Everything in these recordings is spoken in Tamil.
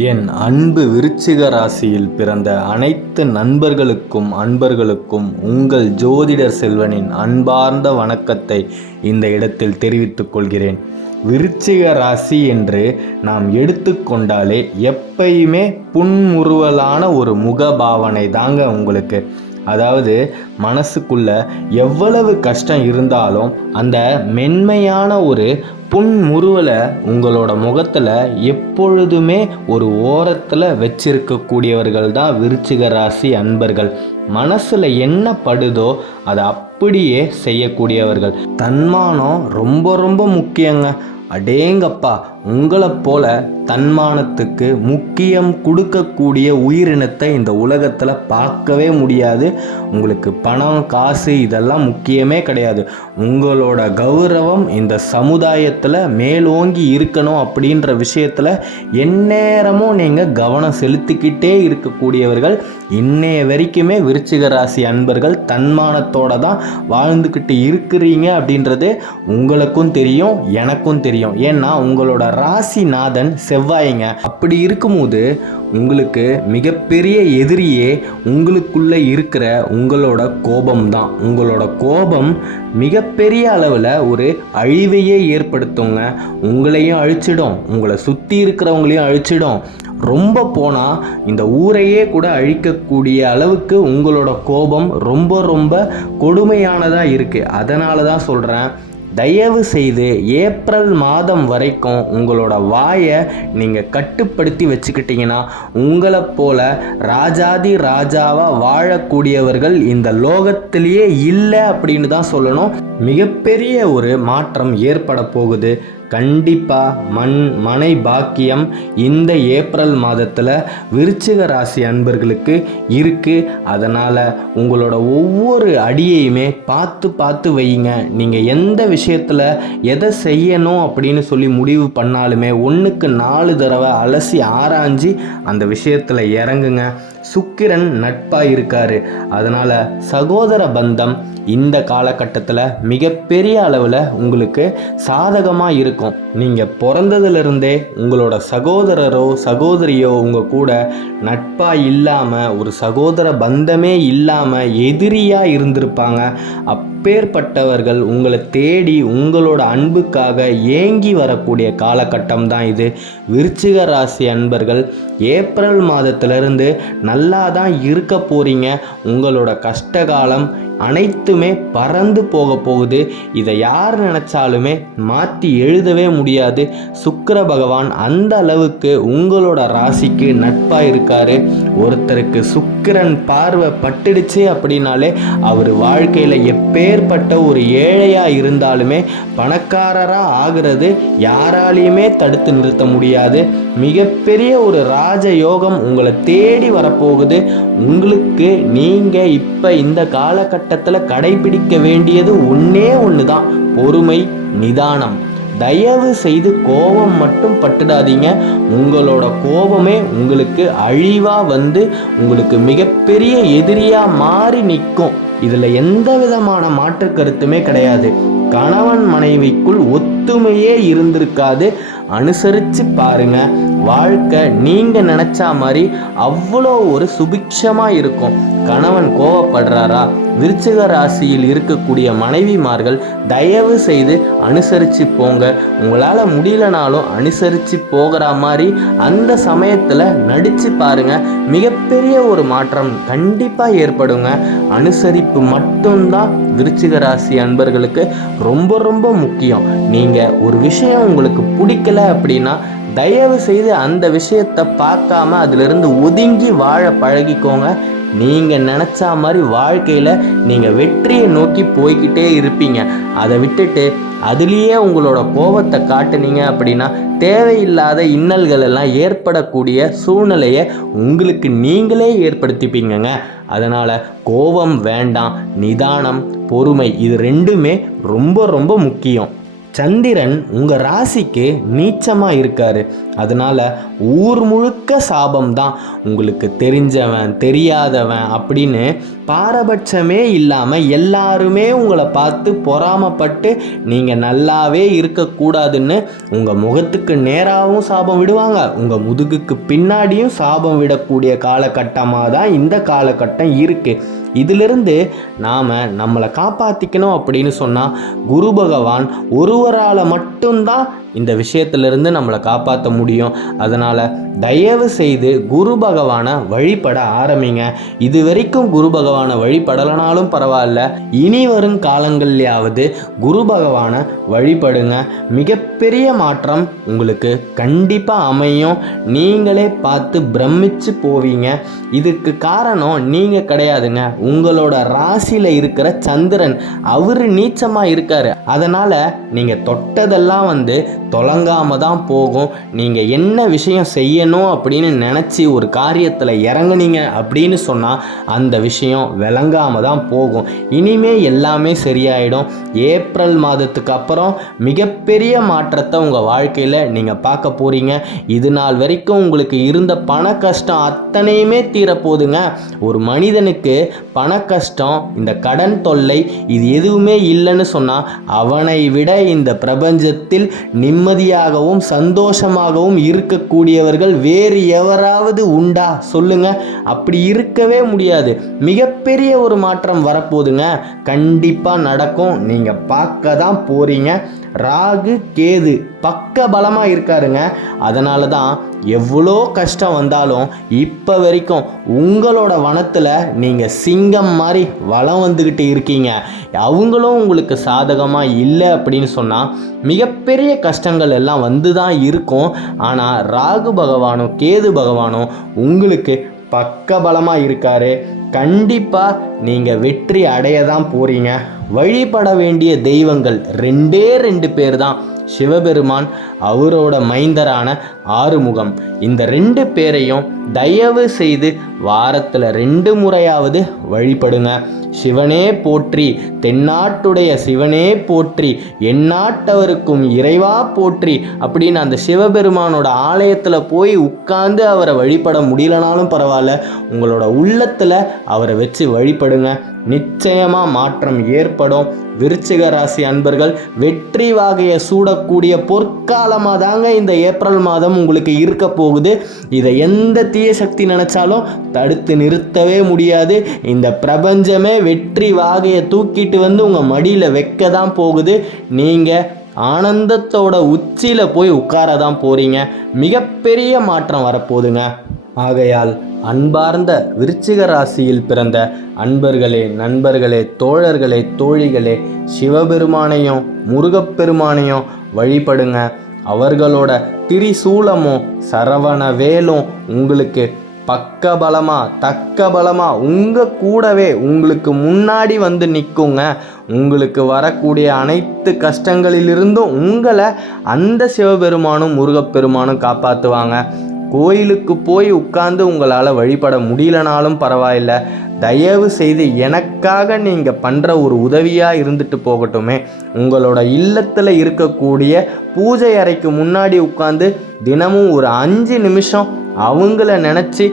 என் அன்பு விருச்சிக ராசியில் பிறந்த அனைத்து அன்பர்களுக்கும் உங்கள் ஜோதிடர் செல்வனின் அன்பார்ந்த வணக்கத்தை இந்த இடத்தில் தெரிவித்துக் கொள்கிறேன். விருச்சிக ராசி என்று நாம் எடுத்துக்கொண்டாலே எப்பயுமே புன்முறுவலான ஒரு முகபாவனை தாங்க உங்களுக்கு. அதாவது மனசுக்குள்ள எவ்வளவு கஷ்டம் இருந்தாலும் அந்த மென்மையான ஒரு புன்முறுவலை உங்களோட முகத்தில் எப்பொழுதுமே ஒரு ஓரத்தில் வச்சிருக்கக்கூடியவர்கள் தான் விருச்சிக ராசி அன்பர்கள். மனசில் என்ன படுதோ அதை அப்படியே செய்யக்கூடியவர்கள். தன்மானம் ரொம்ப ரொம்ப முக்கியங்க. அடேங்கப்பா, உங்களை போல தன்மானத்துக்கு முக்கியம் கொடுக்கக்கூடிய உயிரினத்தை இந்த உலகத்தில் பார்க்கவே முடியாது. உங்களுக்கு பணம் காசு இதெல்லாம் முக்கியமே கிடையாது. உங்களோட கௌரவம் இந்த சமுதாயத்தில் மேலோங்கி இருக்கணும் அப்படின்ற விஷயத்தில் எந்நேரமும் நீங்கள் கவனம் செலுத்திக்கிட்டே இருக்கக்கூடியவர்கள். இன்னைய வரைக்குமே விருச்சிக ராசி அன்பர்கள் தன்மானத்தோடு தான் வாழ்ந்துக்கிட்டு இருக்கிறீங்க அப்படின்றது உங்களுக்கும் தெரியும், எனக்கும் தெரியும். ஏன்னா உங்களோட ராசிநாதன் செவ்வாய்ங்க. அப்படி இருக்கும்போது உங்களுக்கு மிகப்பெரிய எதிரியே உங்களுக்குள்ள இருக்கிற உங்களோட கோபம் தான். உங்களோட கோபம் மிகப்பெரிய அளவில் ஒரு அழிவையே ஏற்படுத்துங்க. உங்களையும் அழிச்சிடும், உங்களை சுற்றி இருக்கிறவங்களையும் அழிச்சிடும். ரொம்ப போனால் இந்த ஊரையே கூட அழிக்கக்கூடிய அளவுக்கு உங்களோட கோபம் ரொம்ப ரொம்ப கொடுமையானதாக இருக்குது. அதனால தான் சொல்கிறேன், தயவு செய்து ஏப்ரல் மாதம் வரைக்கும் உங்களோட வாயை நீங்கள் கட்டுப்படுத்தி வச்சுக்கிட்டிங்கன்னா உங்களை போல ராஜாதி ராஜாவாக வாழக்கூடியவர்கள் இந்த லோகத்திலேயே இல்லை அப்படின்னு தான் சொல்லணும். மிகப்பெரிய ஒரு மாற்றம் ஏற்பட போகுது. கண்டிப்பாக மனை பாக்கியம் இந்த ஏப்ரல் மாதத்தில் விருச்சிக ராசி அன்பர்களுக்கு இருக்குது. அதனால் உங்களோட ஒவ்வொரு அடியையுமே பார்த்து வையுங்க. நீங்கள் எந்த விஷயத்தில் எதை செய்யணும் அப்படின்னு சொல்லி முடிவு பண்ணாலுமே 1க்கு 4 தடவை அலசி ஆராய்ஞ்சு அந்த விஷயத்தில் இறங்குங்க. சுக்கிரன் நட்பாக இருக்காரு. அதனால் சகோதர பந்தம் இந்த காலகட்டத்தில் மிகப்பெரிய அளவில் உங்களுக்கு சாதகமாக இருக்கும். நீங்கள் பிறந்ததுலேருந்தே உங்களோட சகோதரரோ சகோதரியோ உங்கள் கூட நட்பாக இல்லாமல் ஒரு சகோதர பந்தமே இல்லாமல் எதிரியாக இருந்திருப்பாங்க. அப்பேற்பட்டவர்கள் உங்களை தேடி உங்களோட அன்புக்காக ஏங்கி வரக்கூடிய காலகட்டம் தான் இது. விருச்சிக ராசி அன்பர்கள் ஏப்ரல் மாதத்திலிருந்து நல்லா தான் இருக்க போகிறீங்க. உங்களோட கஷ்டகாலம் அனைத்துமே பறந்து போக போகுது. இதை யார் நினச்சாலுமே மாற்றி எழுதவே முடியாது. சுக்கிர பகவான் அந்த அளவுக்கு உங்களோட ராசிக்கு நட்பாக இருக்காரு. ஒருத்தருக்கு சுக்கிரன் பார்வை பட்டுடுச்சு அப்படின்னாலே அவர் வாழ்க்கையில் எப்பேற்பட்ட ஒரு ஏழையாக இருந்தாலுமே பணக்காரராக ஆகிறது யாராலையுமே தடுத்து நிறுத்த முடியாது. மிகப்பெரிய ஒரு ராஜயோகம் உங்களை தேடி வரப்போகுது. உங்களுக்கு நீங்கள் இப்போ இந்த காலகட்டத்தில் கடைபிடிக்க வேண்டியது ஒன்று தான், பொறுமை, நிதானம். தயவு செய்து கோபம் மட்டும் பட்டுடாதீங்க. உங்களோட கோபமே உங்களுக்கு அழிவாக வந்து உங்களுக்கு மிகப்பெரிய எதிரியாக மாறி நிற்கும். இதில் எந்த விதமான மாற்று கருத்துமே கிடையாது. கணவன் மனைவிக்குள் ஒத்துமையே இருந்திருக்காது. அனுசரித்து பாருங்க. வாழ்க்கை நீங்கள் நினச்சா மாதிரி அவ்வளோ ஒரு சுபிக்ஷமாக இருக்கும். கணவன் கோவப்படுறாரா, விருச்சிக ராசியில் இருக்கக்கூடிய மனைவிமார்கள் தயவு செய்து அனுசரித்து போங்க. உங்களால் முடியலனாலும் அனுசரித்து போகிற மாதிரி அந்த சமயத்தில் நடித்து பாருங்க. மிகப்பெரிய ஒரு மாற்றம் கண்டிப்பாக ஏற்படுங்க. அனுசரிப்பு மட்டும்தான் விருச்சிக ராசி அன்பர்களுக்கு ரொம்ப ரொம்ப முக்கியம். நீங்கள் ஒரு விஷயம் உங்களுக்கு பிடிக்கல அப்படின்னா தயவு செய்து அந்த விஷயத்தை பார்க்காம அதிலிருந்து ஒதுங்கி வாழ பழகிக்கோங்க. நீங்கள் நினச்சா மாதிரி வாழ்க்கையில் நீங்கள் வெற்றியை நோக்கி போய்கிட்டே இருப்பீங்க. அதை விட்டுட்டு அதுலேயே உங்களோட கோபத்தை காட்டுனீங்க அப்படின்னா தேவையில்லாத இன்னல்கள் எல்லாம் ஏற்படக்கூடிய சூழ்நிலையை உங்களுக்கு நீங்களே ஏற்படுத்திப்பீங்கங்க. அதனால் கோபம் வேண்டாம். நிதானம், பொறுமை இது ரெண்டுமே ரொம்ப ரொம்ப முக்கியம். சந்திரன் உங்கள் ராசிக்கு நீச்சமாக இருக்கார். அதனால் ஊர் முழுக்க சாபம் தான். உங்களுக்கு தெரிஞ்சவன் தெரியாதவன் அப்படின்னு பாரபட்சமே இல்லாமல் எல்லாருமே உங்களை பார்த்து பொறாமப்பட்டு நீங்கள் நல்லாவே இருக்கக்கூடாதுன்னு உங்கள் முகத்துக்கு நேராகவும் சாபம் விடுவாங்க, உங்கள் முதுகுக்கு பின்னாடியும் சாபம் விடக்கூடிய காலகட்டமாக தான் இந்த காலகட்டம் இருக்குது. இதிலிருந்து நாம் நம்மளை காப்பாற்றிக்கணும் அப்படின்னு சொன்னால் குரு பகவான் ஒருவரால் மட்டும்தான் இந்த விஷயத்திலிருந்து நம்மளை காப்பாற்ற முடியும். அதனால் தயவு செய்து குரு பகவானை வழிபட ஆரம்பிங்க. இது வரைக்கும் குரு பகவானை வழிபடலனாலும் பரவாயில்ல, இனி வரும் காலங்கள்லையாவது குரு பகவானை வழிபடுங்க. மிகப்பெரிய மாற்றம் உங்களுக்கு கண்டிப்பாக அமையும். நீங்களே பார்த்து பிரமிச்சு போவீங்க. இதுக்கு காரணம் நீங்கள் கிடையாதுங்க, உங்களோட ராசியில் இருக்கிற சந்திரன். அவர் நீச்சமாக இருக்காரு. அதனால் நீங்கள் தொட்டதெல்லாம் தொலங்காம தான் போகும். நீங்கள் என்ன விஷயம் செய்யணும் அப்படின்னு நினச்சி ஒரு காரியத்தில் இறங்குனீங்க அப்படின்னு சொன்னால் அந்த விஷயம் விளங்காம தான் போகும். இனிமே எல்லாமே சரியாயிடும். ஏப்ரல் மாதத்துக்கு அப்புறம் மிகப்பெரிய மாற்றத்தை உங்கள் வாழ்க்கையில் நீங்கள் பார்க்க போகிறீங்க. இது நாள் வரைக்கும் உங்களுக்கு இருந்த பண கஷ்டம் அத்தனையுமே தீரப்போகுதுங்க. ஒரு மனிதனுக்கு பண கஷ்டம், இந்த கடன் தொல்லை, இது எதுவுமே இல்லைன்னு சொன்னால் அவனை விட இந்த பிரபஞ்சத்தில் நிம்மதியாகவும் சந்தோஷமாகவும் இருக்கக்கூடியவர்கள் வேறு எவராவது உண்டா சொல்லுங்க? அப்படி இருக்கவே முடியாது. மிகப்பெரிய ஒரு மாற்றம் வரப்போகுதுங்க. கண்டிப்பாக நடக்கும். நீங்கள் பார்க்க தான் போறீங்க. ராகு கேது பக்க பலமாக இருக்காருங்க. அதனால தான் எவ்வளோ கஷ்டம் வந்தாலும் இப்போ வரைக்கும் உங்களோட வனத்தில் நீங்கள் சிங்கம் மாதிரி வலம் வந்துக்கிட்டு இருக்கீங்க. அவங்களும் உங்களுக்கு சாதகமாக இல்லை அப்படின்னு சொன்னால் மிகப்பெரிய கஷ்டங்கள் எல்லாம் வந்து தான் இருக்கும். ஆனால் ராகு பகவானும் கேது பகவானும் உங்களுக்கு பக்க பலமாக இருக்காரு. கண்டிப்பாக நீங்கள் வெற்றி அடைய தான் போகிறீங்க. வழிபட வேண்டிய தெய்வங்கள் ரெண்டு பேர் தான். சிவபெருமான், அவரோட மைந்தரான ஆறுமுகம். இந்த 2 பேரையும் தயவு செய்து வாரத்தில் 2 முறையாவது வழிபடுங்க. சிவனே போற்றி, தென்னாட்டுடைய சிவனே போற்றி, எந்நாட்டவருக்கும் இறைவா போற்றி அப்படின்னு அந்த சிவபெருமானோட ஆலயத்தில் போய் உட்கார்ந்து அவரை வழிபட முடியலனாலும் பரவாயில்ல, உங்களோட உள்ளத்தில் அவரை வச்சு வழிபடுங்க. நிச்சயமாக மாற்றம் ஏற்படும். விருச்சிக ராசி அன்பர்கள், வெற்றி வாகையை சூடக்கூடிய பொற்காலமாக தாங்க இந்த ஏப்ரல் மாதம் உங்களுக்கு இருக்க போகுது. இதை எந்த தீய சக்தி நினைச்சாலும் தடுத்து நிறுத்தவே முடியாது. இந்த பிரபஞ்சமே வெற்றி வாகையை தூக்கிட்டு வந்து உங்கள் மடியில் வைக்க தான் போகுது. நீங்கள் ஆனந்தத்தோட உச்சியில் போய் உட்காரதான் போகிறீங்க. மிகப்பெரிய மாற்றம் வரப்போகுதுங்க. ஆகையால் அன்பார்ந்த விருச்சிக ராசியில் பிறந்த அன்பர்களே, நண்பர்களே, தோழர்களே, தோழிகளே, சிவபெருமானையும் முருகப்பெருமானையும் வழிபடுங்க. அவர்களோட திரிசூலமும் சரவண வேலும் உங்களுக்கு பக்க பலமா தக்க பலமா உங்கள் கூடவே உங்களுக்கு முன்னாடி வந்து நிற்குங்க. உங்களுக்கு வரக்கூடிய அனைத்து கஷ்டங்களிலிருந்தும் உங்களை அந்த சிவபெருமானும் முருகப்பெருமானும் காப்பாற்றுவாங்க. கோயிலுக்கு போய் உட்கார்ந்து உங்களால் வழிபட முடியலனாலும் பரவாயில்லை, தயவு செய்து எனக்காக நீங்கள் பண்ணுற ஒரு உதவியாக இருந்துட்டு போகட்டுமே. உங்களோட இல்லத்தில் இருக்கக்கூடிய பூஜை அறைக்கு முன்னாடி உட்கார்ந்து தினமும் ஒரு 5 நிமிஷம் அவங்கள நினச்சி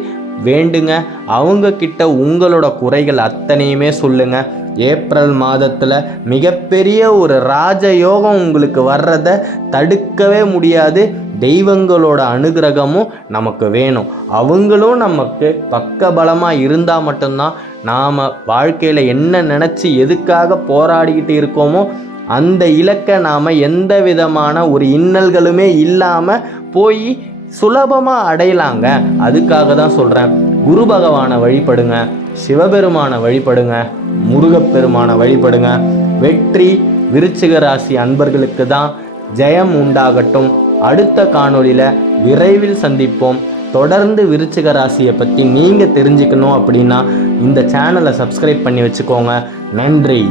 வேண்டுங்க. அவங்க கிட்ட உங்களோட குறைகள் அத்தனையுமே சொல்லுங்கள். ஏப்ரல் மாதத்தில் மிகப்பெரிய ஒரு ராஜயோகம் உங்களுக்கு வர்றதை தடுக்கவே முடியாது. தெய்வங்களோட அனுகிரகமும் நமக்கு வேணும். அவங்களும் நமக்கு பக்கபலமாக இருந்தால் மட்டும்தான் நாம் வாழ்க்கையில் என்ன நினச்சி எதுக்காக போராடிக்கிட்டு இருக்கோமோ அந்த இலக்கை நாம் எந்த விதமான ஒரு இன்னல்களுமே இல்லாமல் போய் சுலபமாக அடையலாங்க. அதுக்காக தான் சொல்கிறேன், குரு பகவானை வழிபடுங்க, சிவபெருமானை வழிபடுங்க, முருகப்பெருமானை வழிபடுங்க. வெற்றி விருச்சிக ராசி அன்பர்களுக்கு தான். ஜெயம் உண்டாகட்டும். அடுத்த காணொளியில் விரைவில் சந்திப்போம். தொடர்ந்து விருச்சிக ராசியை பற்றி நீங்கள் தெரிஞ்சுக்கணும் அப்படின்னா இந்த சேனலை சப்ஸ்கிரைப் பண்ணி வச்சுக்கோங்க. நன்றி.